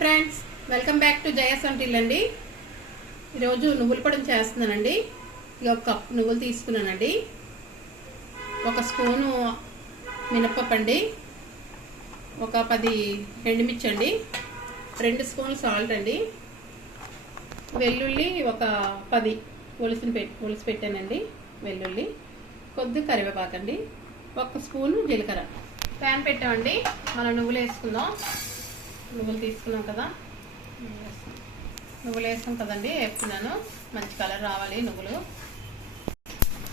Friends, welcome back to జయ సవంtaillu అండి. ఈరోజు నువ్వుల పొడిని చేస్తున్నానండి. ఇక ఒక కప్ నువ్వులు తీసుకున్నానండి, ఒక స్పూను మినపప్పు అండి, ఒక 10 ఎండుమిర్చి అండి, 2 స్పూన్లు సాల్ట్ అండి, వెల్లుల్లి ఒక 10 ఒలిసి పెట్టానండి, వెల్లుల్లి కొద్ది కరివేపాకు అండి, 1 స్పూను జీలకర్ర. ప్యాన్ పెట్టామండి, మనం నువ్వులు వేసుకుందాం. నువ్వులు తీసుకున్నాం కదా, నువ్వులు వేస్తాం కదండి, వేస్తున్నాను. మంచి కలర్ రావాలి నువ్వులు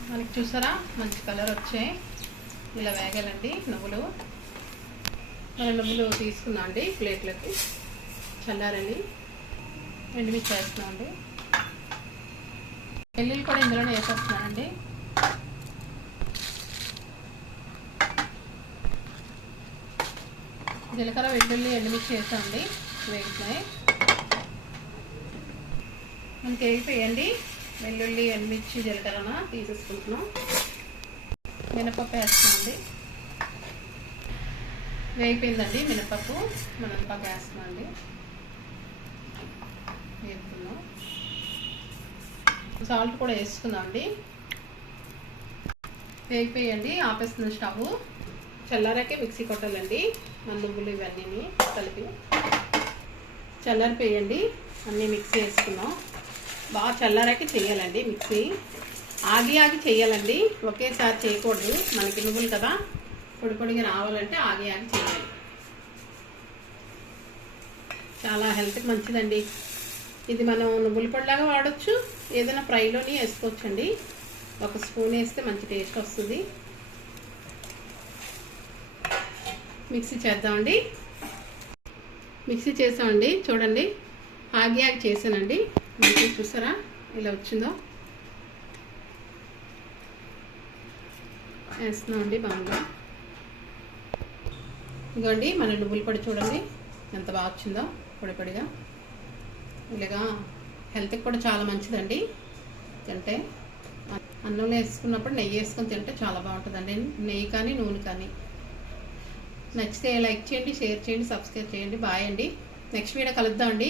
మనకి. చూసారా, మంచి కలర్ వచ్చాయి. ఇలా వేగాలండి నువ్వులు. మనం నువ్వులు తీసుకున్నాం అండి ప్లేట్లోకి, చల్లారండి. ఎండుమిర్చి వేస్తున్నాం అండి, వెల్లుల్లి కూడా ఇందులోనే వేసేస్తున్నానండి. జీలకర్ర, వెల్లుల్లి, ఎండుమిర్చి వేసామండి, వేగుతున్నాయి. మనకి వేగిపోయండి వెల్లుల్లి, ఎండుమిర్చి, జీలకర్ర తీసేసుకుంటున్నాం. మినపప్పు వేస్తున్నామండి, వేగిపోయిందండి మినపప్పు. మినపప్పు వేస్తున్నామండి, వేపుతున్నాం. సాల్ట్ కూడా వేసుకుందామండి. వేగిపోయండి, ఆపేస్తున్నాం స్టవ్. చల్లారాకే మిక్సీ కొట్టాలండి మన నువ్వులు ఇవన్నీ కలిపి. చల్లారిపోయండి, అన్నీ మిక్సీ వేసుకున్నాం. బాగా చల్లారాకే చేయాలండి మిక్సీ. ఆగి చేయాలండి, ఒకేసారి చేయకూడదు. మనకి నువ్వులు కదా, పొడి పొడిగా రావాలంటే ఆగి చేయాలి. చాలా హెల్త్కి మంచిదండి ఇది. మనం నువ్వుల పొడిలాగా వాడచ్చు, ఏదైనా ఫ్రైలోని వేసుకోవచ్చండి. 1 స్పూన్ వేస్తే మంచి టేస్ట్ వస్తుంది. మిక్సీ చేద్దామండి. మిక్సీ చేసామండి, చూడండి. ఆగి చేసానండి. మీకు చూసారా ఇలా వచ్చిందో. వేస్తున్నామండి బాగా. ఇదిగోండి మన నువ్వుల పొడి, చూడండి ఎంత బాగా వచ్చిందో పొడి పొడిగా. ఇలాగా హెల్త్కి కూడా చాలా మంచిదండి తింటే. అన్నంలో వేసుకున్నప్పుడు నెయ్యి వేసుకొని తింటే చాలా బాగుంటుందండి. నెయ్యి కానీ నూనె కానీ. నచ్చితే లైక్ చేయండి, షేర్ చేయండి, సబ్స్క్రైబ్ చేయండి. బాయ్ అండి. నెక్స్ట్ వీడియో కలుద్దాం అండి.